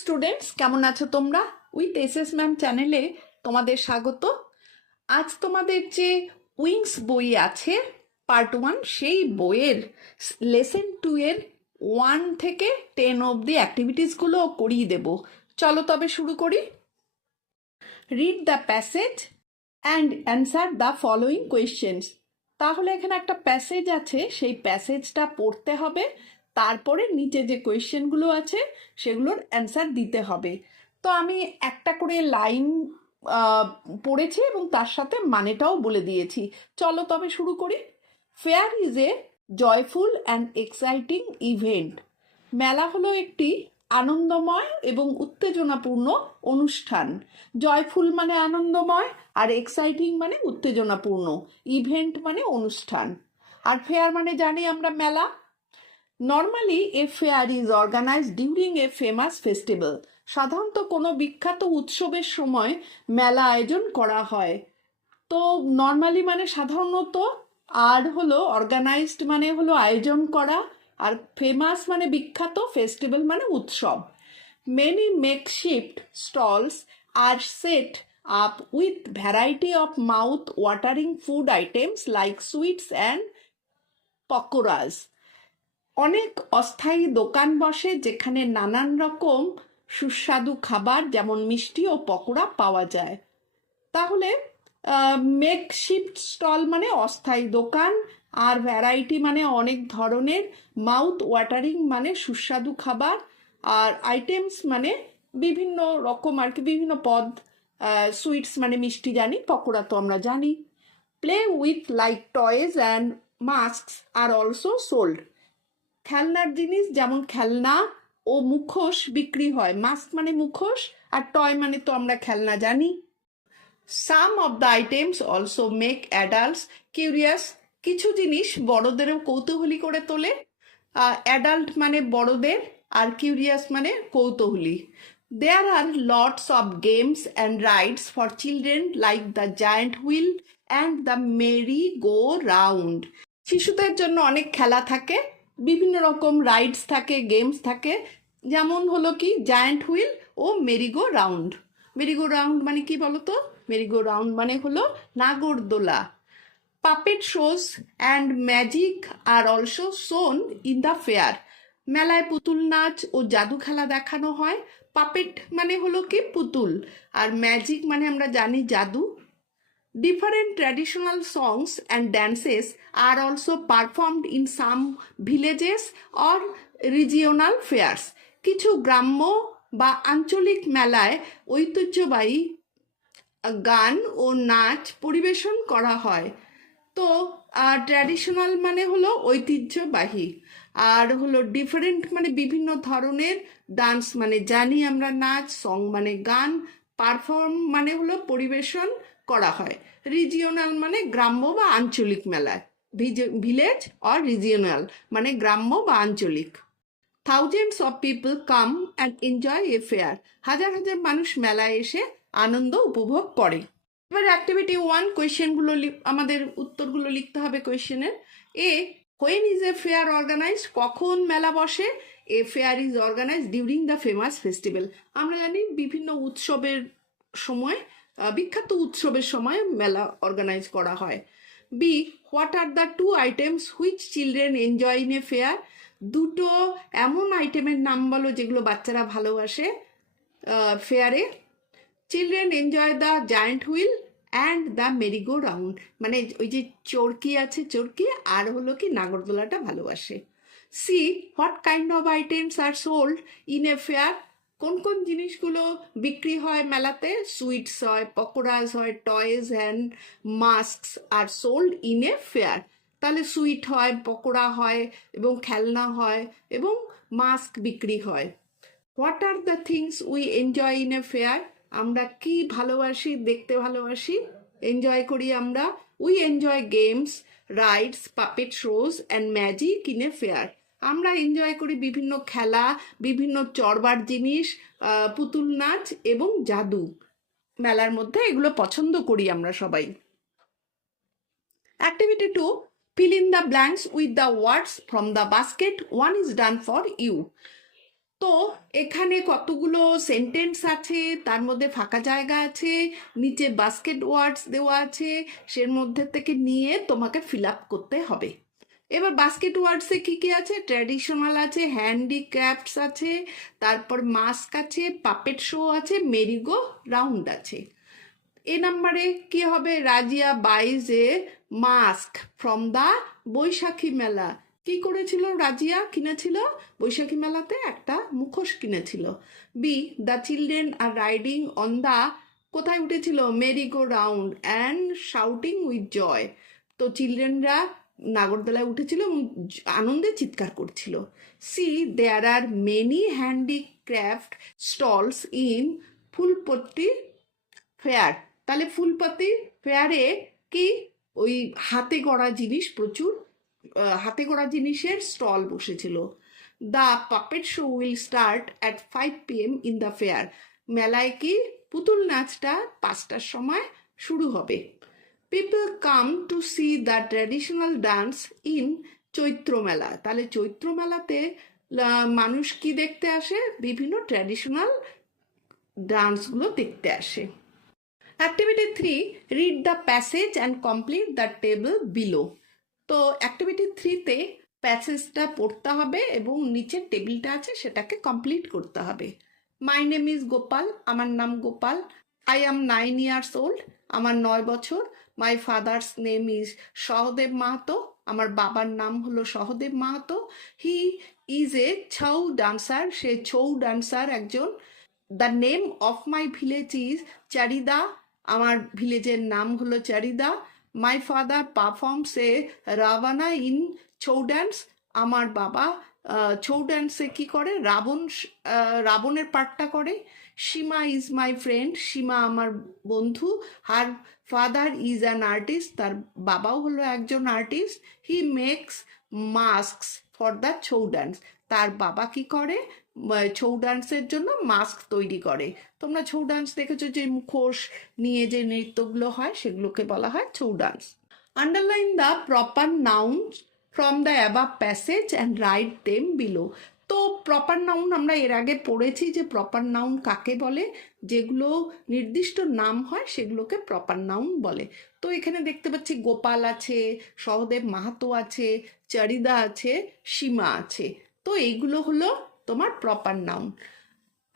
Students, কেমন আছো তোমরা? উইথ এসএস ম্যাম চ্যানেলে তোমাদের স্বাগত। আজ তোমাদের যে উইংস বই আছে পার্ট 1, সেই বইয়ের লেসন 2 এর 1 থেকে 10 অবধি অ্যাক্টিভিটিসগুলো করিয়ে দেব। চলো তবে শুরু করি। Read the passage and answer the following questions. তাহলে এখানে একটা প্যাসেজ আছে, সেই প্যাসেজটা পড়তে হবে, তারপরে নিচে যে কোয়েশ্চেনগুলো আছে সেগুলোর অ্যান্সার দিতে হবে। তো আমি একটা করে লাইন পড়েছি এবং তার সাথে মানেটাও বলে দিয়েছি। চলো তবে শুরু করি। Fair is a joyful and exciting event. মেলা হলো একটি আনন্দময় এবং উত্তেজনাপূর্ণ অনুষ্ঠান। জয়ফুল মানে আনন্দময়, আর এক্সাইটিং মানে উত্তেজনাপূর্ণ, ইভেন্ট মানে অনুষ্ঠান, আর ফেয়ার মানে জানি আমরা মেলা। Normally a fair is organised during a famous festival. সাধারণত কোনো বিখ্যাত উৎসবের সময় মেলা আয়োজন করা হয়। তো নর্মালি মানে সাধারণত, আর হলো অর্গানাইজড মানে হলো আয়োজন করা, আর ফেমাস মানে বিখ্যাত, ফেস্টিভ্যাল মানে উৎসব। Many makeshift stalls are set up with variety of mouth watering food items like sweets and pakoras. অনেক অস্থায়ী দোকান বসে যেখানে নানান রকম সুস্বাদু খাবার যেমন মিষ্টি ও পকোড়া পাওয়া যায়। তাহলে মেকশিফট স্টল মানে অস্থায়ী দোকান, আর ভ্যারাইটি মানে অনেক ধরনের, মাউথ ওয়াটারিং মানে সুস্বাদু খাবার, আর আইটেমস মানে বিভিন্ন রকম আর কি, বিভিন্ন পদ। সুইটস মানে মিষ্টি জানি, পকোড়া তো আমরা জানি। Play with like toys and masks are also sold. খেলনার জিনিস যেমন খেলনা ও মুখোশ বিক্রি হয়। মাস্ক মানে মুখোশ, আর টয় মানে তো আমরা খেলনা জানি। Some of the items also make adults curious. কিছু জিনিস বড়দেরও কৌতূহলী করে তোলে। অ্যাডাল্ট মানে বড়দের, আর কিউরিয়াস মানে কৌতূহলী। There are lots of games and rides for children like the giant wheel and the merry go round. শিশুদের জন্য অনেক খেলা থাকে, বিভিন্ন রকম রাইডস থাকে, গেমস থাকে, যেমন হলো কি জায়ান্ট হুইল ও মেরিগো রাউন্ড। মেরিগো রাউন্ড মানে কি বলতো? মেরিগো রাউন্ড মানে হলো নাগরদোলা। Puppet shows and magic are also শোন ইন দ্য ফেয়ার। মেলায় পুতুল নাচ ও জাদু খেলা দেখানো হয়। পাপেট মানে হলো কি পুতুল, আর ম্যাজিক মানে আমরা জানি জাদু। Different traditional songs and dances are also performed in some villages or regional fairs. কিছু গ্রাম্য বা আঞ্চলিক মেলায় ঐতিহ্যবাহী গান ও নাচ পরিবেশন করা হয়। তো ট্র্যাডিশনাল মানে হলো ঐতিহ্যবাহী, আর হলো ডিফারেন্ট মানে বিভিন্ন ধরনের, ডান্স মানে জানি আমরা নাচ, সং মানে গান, পারফর্ম মানে হলো পরিবেশন করা হয়। রিজিওনাল মানে গ্রাম্য বা আঞ্চলিক মেলায়। ভিলেজ অর রিজিওনাল মানে গ্রাম্য বা আঞ্চলিক। Thousands of people come and enjoy a fair. হাজার হাজার মানুষ মেলায় এসে আনন্দ উপভোগ করে। এবার অ্যাক্টিভিটি 1 কোয়েশ্চেনগুলো আমাদের উত্তরগুলো লিখতে হবে কোয়েশ্চেনের। A, when is a fair organised? কখন মেলা বসে? A fair is organised during the famous festival. আমরা জানি বিভিন্ন উৎসবের সময়, বিখ্যাত উৎসবের সময় মেলা অর্গানাইজ করা হয়। B, what are the 2 items which children enjoy in a fair? দুটো এমন আইটেমের নাম বলো যেগুলো বাচ্চারা ভালোবাসে ফেয়ারে। Children enjoy the giant wheel and the merry go round, মানে ওই যে চরকি আছে, চরকি, আর হলো কি নাগরদোলাটা ভালোবাসে। See, what kind of items are sold in a fair? কোন কোন জিনিসগুলো বিক্রি হয় মেলাতে? সুইটস হয়, পকোড়াস হয়, toys and masks are sold in a fair. তাহলে সুইট হয়, পকোড়া হয়, এবং খেলনা হয়, এবং মাস্ক বিক্রি হয়। What are the things we enjoy in a fair? আমরা কি ভালোবাসি, দেখতে ভালোবাসি, এনজয় করি আমরা? We enjoy games, rides, puppet shows and magic in a fair. আমরা এনজয় করি বিভিন্ন খেলা, বিভিন্ন চড়বার জিনিস, পুতুল নাচ এবং জাদু। মেলার মধ্যে এগুলো পছন্দ করি আমরা সবাই। Activity 2, fill in the blanks with the words from the basket 1 is done for you. তো এখানে কতগুলো সেন্টেন্স আছে, তার মধ্যে ফাঁকা জায়গা আছে, নিচে বাস্কেট ওয়ার্ডস দেওয়া আছে, সের মধ্যে থেকে নিয়ে তোমাকে ফিল আপ করতে হবে। এবার বাস্কেট ওয়ার্ডসে কি কি আছে? ট্র্যাডিশনাল আছে, হ্যান্ডিক্রাফটস আছে, তারপর মাস্ক আছে, পাপেট শো আছে, মেরিগো রাউন্ড আছে। এ নাম্বারে কি হবে? রাজিয়া বাইজ এ মাস্ক ফ্রম দা বৈশাখী মেলা। কি করেছিল? রাজিয়া কিনেছিল বৈশাখী মেলাতে একটা মুখোশ কিনেছিল। B, the children are riding on the, কোথায় উঠেছিল? Merry go round and shouting with joy. তো চিলড্রেনরা নাগরদোলায় উঠেছিল এবং আনন্দে চিৎকার করছিল। C, there are many handicraft stalls in Phulpatti fair. তাহলে ফুলপাতি ফেয়ারে কি? ওই হাতে গড়া জিনিস, প্রচুর হাতে গড়া জিনিসের স্টল বসেছিল। The puppet show will start at 5 PM in the fair. মেলায় কি? পুতুল নাচটা 5টার সময় শুরু হবে। People come to see the traditional dance in Chaitra mela. তাহলে চৈত্র মেলাতে মানুষ কি দেখতে আসে? বিভিন্ন ট্র্যাডিশনাল ডান্সগুলো দেখতে আসে। Activity 3, read the passage and complete the table below. তো অ্যাক্টিভিটি 3তে প্যাসেজটা পড়তে হবে এবং নিচের টেবিলটা আছে সেটাকে কমপ্লিট করতে হবে। মাই নেম ইজ গোপাল, আমার নাম Gopal. I am 9 years old, আমার 9 বছর। My father's name is Sahadev Mahato, আমার বাবার নাম হলো Sahadev Mahato. He is a Chhau dancer, সে ছৌ ডান্সার একজন। The name of my village is Charida, আমার ভিলেজের নাম হলো Charida. My father performs a Ravana in Chhau dance, আমার বাবা ছৌ ডান্সে কি করে? রাবণের পার্টটা করে। সীমা ইজ মাই ফ্রেন্ড, সীমা আমার বন্ধু। Her father is an artist, তার বাবাও হলো একজন artist. He makes masks for the Chhau dance, তার বাবা কি করে? ছৌ ডান্সের জন্য মাস্ক তৈরি করে। তোমরা ছৌ ডান্স দেখেছো, যে মুখোশ নিয়ে যে নৃত্যগুলো হয় সেগুলোকে বলা হয় Chhau dance. Underline the proper nouns from the above passage and write them below. তো প্রপার নাউন আমরা এর আগে পড়েছি যে প্রপার নাউন কাকে বলে। যেগুলো নির্দিষ্ট নাম হয় সেগুলোকে প্রপার নাউন বলে। তো এখানে দেখতে পাচ্ছি গোপাল আছে, সহদেব মাহাতো আছে, চারিদা আছে, সীমা আছে। তো এইগুলো হলো তোমার proper noun.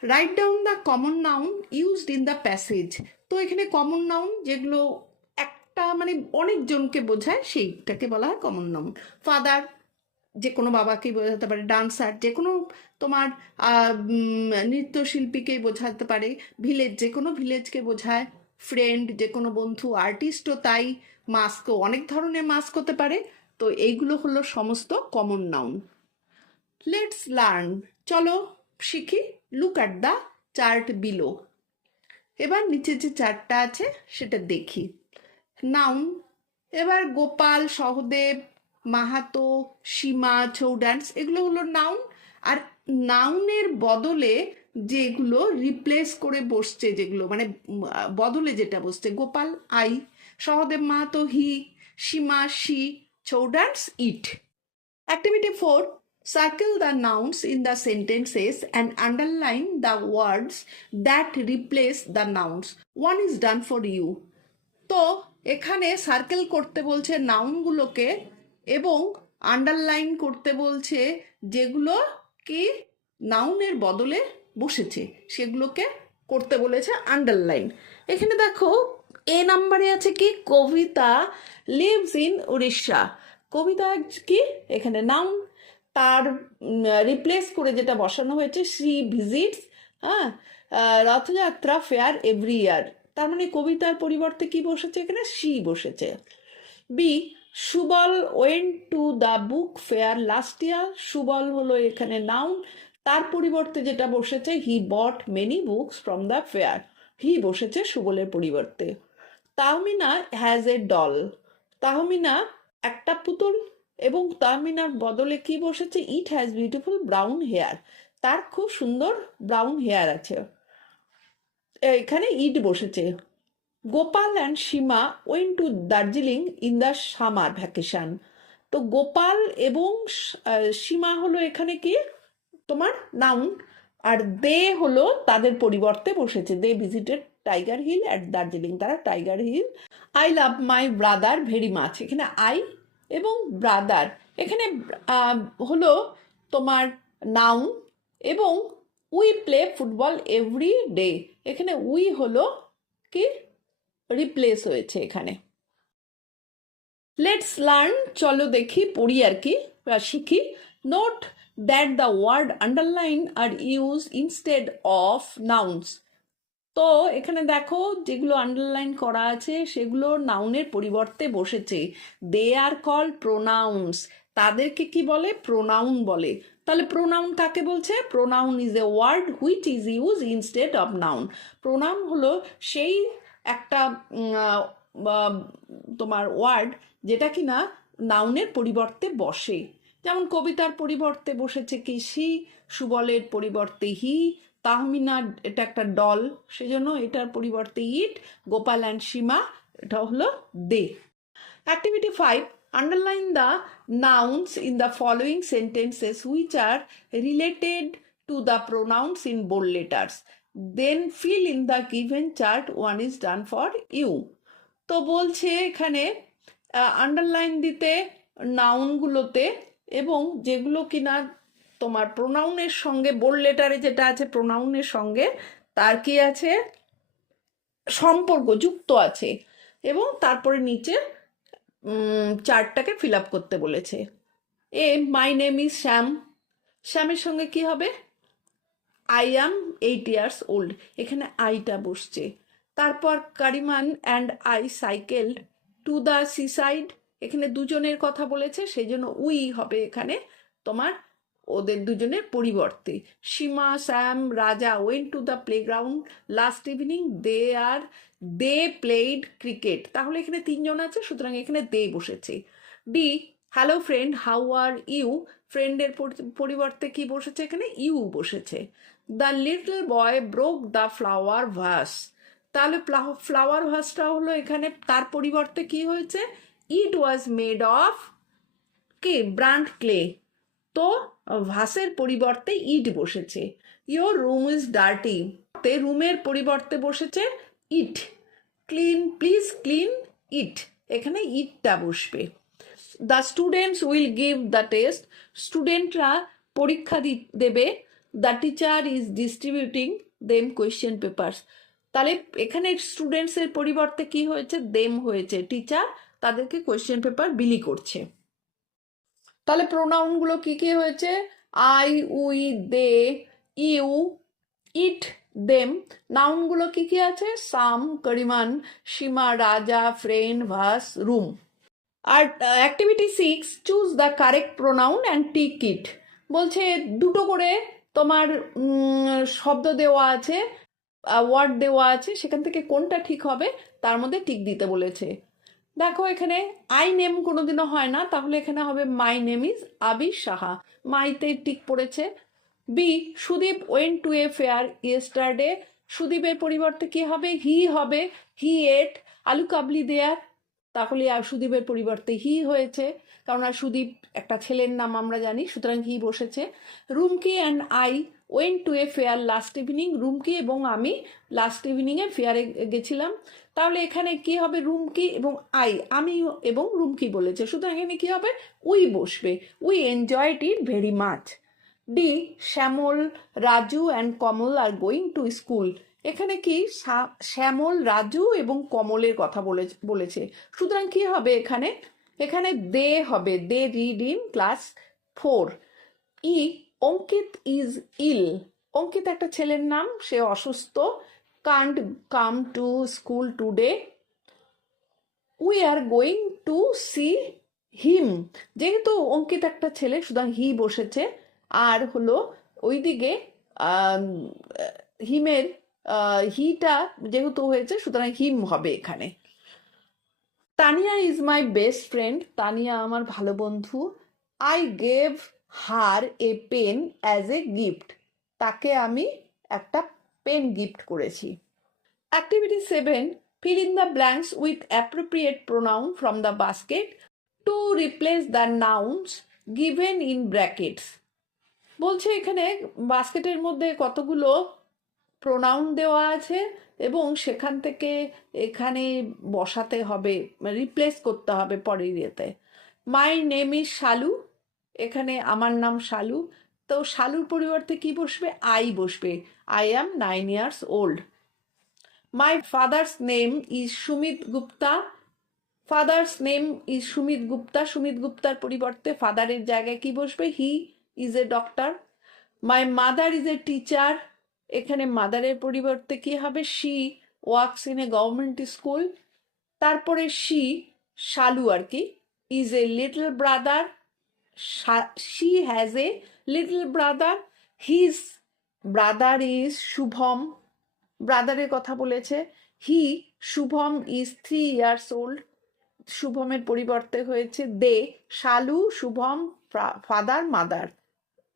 Write down the common noun used in the passage. তো এখানে কমন নাউন যেগুলো একটা মানে অনেকজনকে বোঝায় সেইটাকে বলা হয় কমন নাউন। ফাদার যে কোনো বাবাকেই বোঝাতে পারে, ডান্সার যে কোনো তোমার নৃত্যশিল্পীকেই বোঝাতে পারে, ভিলেজ যে কোনো ভিলেজকে বোঝায়, ফ্রেন্ড যে কোনো বন্ধু, আর্টিস্টও তাই, মাস্কও অনেক ধরনের মাস্ক হতে পারে। তো এইগুলো হলো সমস্ত কমন নাউন। লেটস লার্ন, চলো শিখি। Look at the chart below. এবার নিচে যে চার্টটা আছে সেটা দেখি। নাউন, এবার গোপাল, সহদেব, মাহাতো, সীমা, ছৌ ডান্স এগুলো হলো নাউন। আর নাউনের বদলে যেগুলো রিপ্লেস করে বসছে, যেগুলো মানে বদলে যেটা বসছে, Gopal I, Sahadev Mahato he, Seema she, Chhau dance it. Activity 4, circle the nouns in the sentences and underline the words that replace the nouns. One is done for you. তো এখানে সার্কেল করতে বলছে নাউনগুলোকে এবং আন্ডারলাইন করতে বলছে যেগুলো কি নাউনের বদলে বসেছে সেগুলোকে করতে বলেছে আন্ডারলাইন। এখানে দেখো এ নাম্বারে আছে কি? Kavita lives in Orissa. কবিতা কি? এখানে নাউন, তার রিপ্লেস করে যেটা বসানো হয়েছে she visits Rathyatra fair every year. তার মানে কবিতার পরিবর্তে কি বসেছে? এখানে শি বসেছে। B, Subal went to the book fair last year. Subal হলো এখানে নাউন, তার পরিবর্তে যেটা বসেছে he bought many books from the fair. He বসেছে সুবলের পরিবর্তে। Tahmina has a doll. Tahmina একটা পুতুল এবং তাহমিনার বদলে কি বসেছে? It has beautiful brown hair. তার খুব সুন্দর ব্রাউন হেয়ার আছে, এখানে ইট বসেছে। Gopal and Seema went to Darjeeling in the summer vacation. তো গোপাল এবং সীমা হলো এখানে কি তোমার নাউন, আর দে হলো তাদের পরিবর্তে বসেছে। They visited Tiger Hill at Darjeeling, তারা Tiger Hill. I love my brother very much, এখানে আই এবং ব্রাদার এখানে হলো তোমার নাউন, এবং we play football every day, এখানে উই হলো কি রিপ্লেস হয়েছে এখানে। লেটস লার্ন, চলো দেখি, পড়ি আর কি, শিখি। Note that the word underline are use instead of nouns. তো এখানে দেখো যেগুলো আন্ডারলাইন করা আছে সেগুলো নাউনের পরিবর্তে বসেছে। দে আর কল প্রোনাউন্স, তাদেরকে কি বলে? প্রোনাউন বলে। তাহলে প্রোনাউন কাকে বলছে? Pronoun is a word which is use instead of noun. Pronoun হলো সেই একটা তোমার ওয়ার্ড যেটা কিনা নাউনের পরিবর্তে বসে। যেমন কবিতার পরিবর্তে বসেছে কি সি, সুবলের পরিবর্তে হি, তাহমিনা এটা একটা ডল সেজন্য এটার পরিবর্তে ইট, গোপাল অ্যান্ড সীমা এটা হলো they. Activity 5, underline the nouns in the following sentences which are related to the pronouns in bold letters, then fill in the given chart, one is done for you. তো বলছে এখানে underline দিতে নাউনগুলোতে, এবং যেগুলো কিনা তোমার প্রোনাউনের সঙ্গে বোল্ড লেটারে যেটা আছে প্রোনাউনের সঙ্গে তার কি আছে সম্পর্ক যুক্ত আছে, এবং তারপরে নিচে চার্টটাকে ফিল আপ করতে বলেছে। মাই নেম ইজ শ্যাম, শ্যামের সঙ্গে কি হবে? আই অ্যাম 8 years old, এখানে আইটা বসছে। তারপর Kariman and I cycled to the seaside, এখানে দুজনের কথা বলেছে সেই জন্য উই হবে এখানে তোমার ওদের দুজনের পরিবর্তে। Seema, Sam, Raja went to the playground last evening, they played cricket, তাহলে এখানে তিনজন আছে সুতরাং এখানে দে বসেছে। D, hello friend how are you, ফ্রেন্ডের পরিবর্তে কি বসেছে? এখানে ইউ বসেছে। The little boy broke the flower vase, তাহলে ফ্লাওয়ার ভাসটা হলো এখানে তার পরিবর্তে কি হয়েছে? ইট ওয়াজ মেড অফ কি ব্রান্ড ক্লে, তো ভাসের পরিবর্তে ইট বসেছে। ইয়োর রুম ইজ ডার্টি, তে রুমের পরিবর্তে বসেছে ইট। ক্লিন, প্লিজ ক্লিন ইট, এখানে ইটটা বসবে। The students will give the test, স্টুডেন্টরা পরীক্ষা দেবে। The teacher is distributing them question papers, তাহলে এখানে স্টুডেন্টসের পরিবর্তে কি হয়েছে? দেম হয়েছে, টিচার তাদেরকে কোয়েশ্চেন পেপার বিলি করছে। তাহলে প্রোনাউনগুলো কি কি হয়েছে? I, we, they, you, it, them. নাউনগুলো কি কি আছে? Sam, Kariman, Seema, Raja, friend, vase, room. আর activity 6, choose the correct pronoun and tick it, বলছে দুটো করে তোমার শব্দ দেওয়া আছে, ওয়ার্ড দেওয়া আছে, সেখান থেকে কোনটা ঠিক হবে তার মধ্যে টিক দিতে বলেছে। দেখো এখানে আই নেম কোনোদিনও হয় না, তাহলে এখানে হবে মাই নেম ইজ আবি সাহা, মাইতে টিক পড়েছে। B, Sudeep went to a fair yesterday, সুদীপের পরিবর্তে কি হবে? হি হবে। হি এট আলু কাবলি দেয়ার, তাহলে আর সুদীপের পরিবর্তে হি হয়েছে, কারণ আর সুদীপ একটা ছেলের নাম আমরা জানি সুতরাং হি বসেছে। Rumki and I went to a fair last evening, Rumki এবং আমি লাস্ট ইভিনিংয়ে ফেয়ারে গেছিলাম, তাহলে এখানে কি হবে? রুমকি এবং আই, আমি এবং রুমকি বলেছে সুতরাং এখানে কি হবে? উই বসবে। We enjoyed it very much. D, Shyamal, Raju and Kamal R going to school, এখানে কি শ্যামল, রাজু এবং কমলের কথা বলেছে সুতরাং কি হবে এখানে? এখানে দে হবে, they read in class 4। E, Ankit is ill, Ankit একটা ছেলের নাম, সে অসুস্থ। Can't come to school today, we are going to see him, যেহেতু অঙ্কিত একটা ছেলে সুতরাং হি বসেছে, আর হলো ওইদিকে হিমের হিটা যেহেতু হয়েছে সুতরাং হিম হবে এখানে। Tania is my best friend, Tania আমার ভালো বন্ধু। I gave her a pen as a gift, তাকে আমি একটা পেন গিফট করেছি। Activity 7, fill in the blanks with appropriate pronoun from the basket to replace the nouns given in brackets. বলছে এখানে বাস্কেটের মধ্যে কতগুলো প্রোনাউন দেওয়া আছে এবং সেখান থেকে এখানে বসাতে হবে, রিপ্লেস করতে হবে পরের ইয়েতে। মাই নেম ইজ শালু, এখানে আমার নাম শালু, তো শালুর পরিবর্তে কি বসবে? আই বসবে। I am 9 years old. My father's name is Sumit Gupta, father's name is Sumit Gupta, Sumit গুপ্তার পরিবর্তে ফাদারের জায়গায় কি বসবে? He is a doctor. My mother is a teacher, এখানে মাদারের পরিবর্তে কি হবে? She works in a government school. তারপরে শি, শালু আর কি, is a little brother, she has a little brother. His brother is Shubham, ব্রাদারের কথা বলেছে। He Shubham is 3 years old, শুভমের পরিবর্তে হয়েছে they, Shalu Shubham father mother,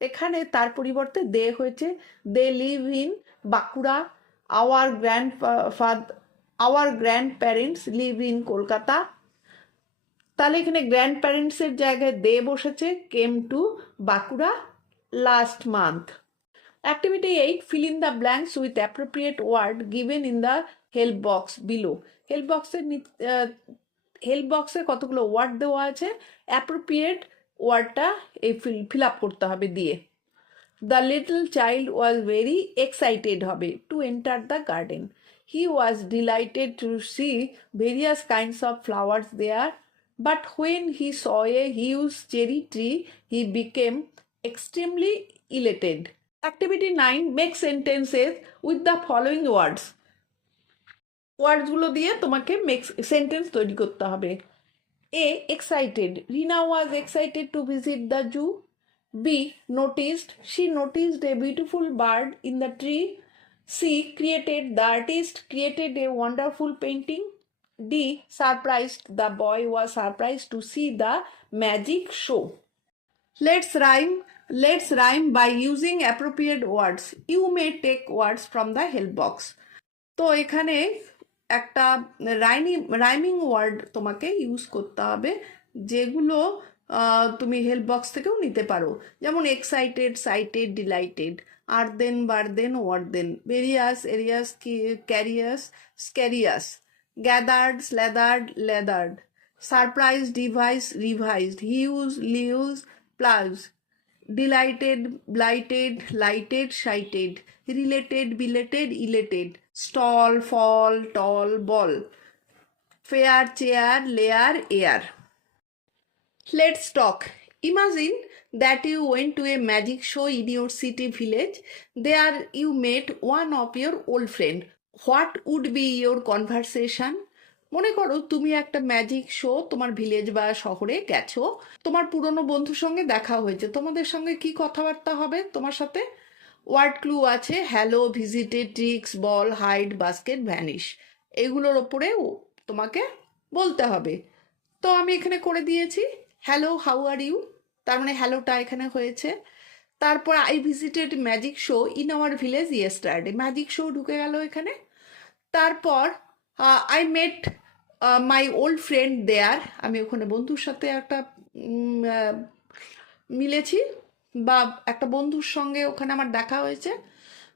এখানে তার পরিবর্তে দে হয়েছে they live in Bankura, our grand parents live in Kolkata. তাহলে এখানে গ্র্যান্ড প্যারেন্টসের জায়গায় দে বসেছে, came to Bankura last month. Activity 8, fill in the blanks with appropriate word given in the help box below. Help বক্সে কতগুলো ওয়ার্ড দেওয়া আছে, অ্যাপ্রোপ্রিয়েট ওয়ার্ডটা এই ফিল আপ করতে হবে দিয়ে। The little child was very excited হবে to enter the garden, he was delighted to see various kinds of flowers there, but when he saw a huge cherry tree he became extremely elated. Activity 9, make sentences with the following words. ওয়ার্ডসগুলো দিয়ে তোমাকে make sentence তৈরি করতে হবে। A, excited, Rina was excited to visit the zoo. B, noticed, she noticed a beautiful bird in the tree. C, created, the artist created a wonderful painting. D, surprised, the boy was surprised to see the magic show. Let's rhyme by using appropriate words. You may take words from the help box. তো এখানে একটা rhyming word তোমাকে use করতে হবে, যেগুলো তুমি help box থেকেও নিতে পারো। যেমন excited, sighted, delighted, earthen, burden, warden, various, areas, carious, scarious, gathered, slathered, lathered, surprise, device, revised, huge, luge, plus, delighted, blighted, lighted, shited, related, belated, elated, stall, fall, tall, ball, fair, chair, layer, air. Let's talk. Imagine that you went to a magic show in your city village. There you met one of your old friend. What would be your conversation? মনে করো তুমি একটা magic show তোমার village বা শহরে গেছো, তোমার পুরনো বন্ধুর সঙ্গে দেখা হয়েছে, তোমাদের সঙ্গে কি কথাবার্তা হবে তোমার সাথে? ওয়ার্ড ক্লু আছে, হ্যালো, ভিজিটেড, ট্রিক্স, বল, হাইড, বাস্কেট, ভ্যানিশ, এগুলোর ওপরে তোমাকে বলতে হবে। তো আমি এখানে করে দিয়েছি হ্যালো, হাউ আর ইউ, তার মানে হ্যালোটা এখানে হয়েছে। তারপর I visited magic show in our village yesterday, magic show ঢুকে গেল এখানে। তারপর I met my old friend there, আমি ওখানে বন্ধুর সাথে একটা মিলেছি বা একটা বন্ধুর সঙ্গে ওখানে আমার দেখা হয়েছে।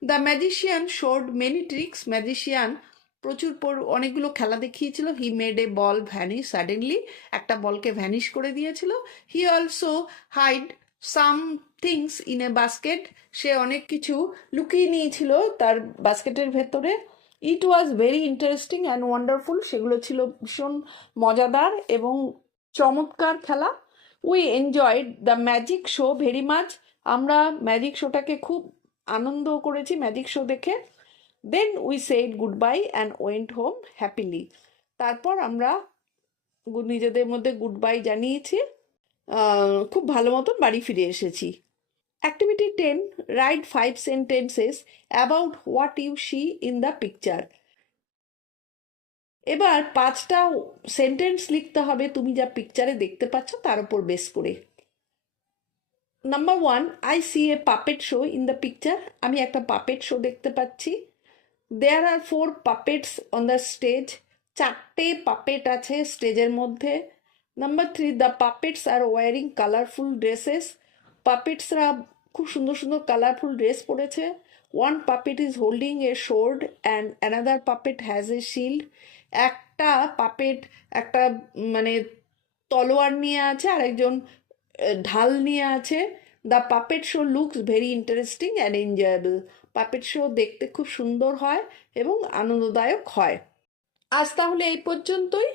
The magician showed many tricks, magician অনেকগুলো খেলা দেখিয়েছিল। He made a ball vanish suddenly, একটা বলকে ভ্যানিশ করে দিয়েছিল। He also hide some things in a basket, সে অনেক কিছু লুকিয়ে নিয়েছিল তার বাস্কেটের ভেতরে। It was very interesting and wonderful, সেগুলো ছিল ভীষণ মজাদার এবং চমৎকার খেলা। We enjoyed the magic show very much, আমরা ম্যাজিক শোটাকে খুব আনন্দ করেছি ম্যাজিক শো দেখে। Then we said good bye and went home happily, তারপর আমরা নিজেদের মধ্যে গুড বাই জানিয়েছি, খুব ভালো মতন বাড়ি ফিরে এসেছি। Activity 10, write 5 sentences about what you see in the picture. এবার 5টা সেন্টেন্স লিখতে হবে তুমি যা পিকচারে দেখতে পাচ্ছ তার উপর বেস করে। Number 1, I see a puppet show in the picture, আমি একটা পাপেট শো দেখতে পাচ্ছি। There are 4 puppets on the stage, 4টে পাপেট আছে স্টেজের মধ্যে। Number 3, the puppets are wearing colourful dresses, পাপেটসরা খুব সুন্দর সুন্দর কালারফুল ড্রেস পরেছে। One puppet is holding a sword and another puppet has a shield. একটা পাপেট একটা মানে তলোয়ার নিয়ে আছে, আর একজন ঢাল নিয়ে আছে। The puppet show looks very interesting and enjoyable. Puppet show দেখতে খুব সুন্দর হয় এবং আনন্দদায়ক হয়। আজ তাহলে এই পর্যন্তই।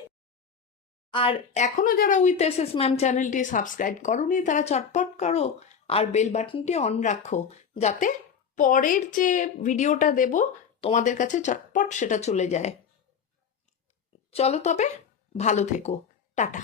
আর এখনও যারা উইথ এস এস ম্যাম চ্যানেলটি সাবস্ক্রাইব করোনি তারা চটপট করো আর বেল বাটনটি অন রাখো, যাতে পরের যে ভিডিওটা দেব তোমাদের কাছে চটপট সেটা চলে যায়। চলো তবে, ভালো থেকো, টাটা।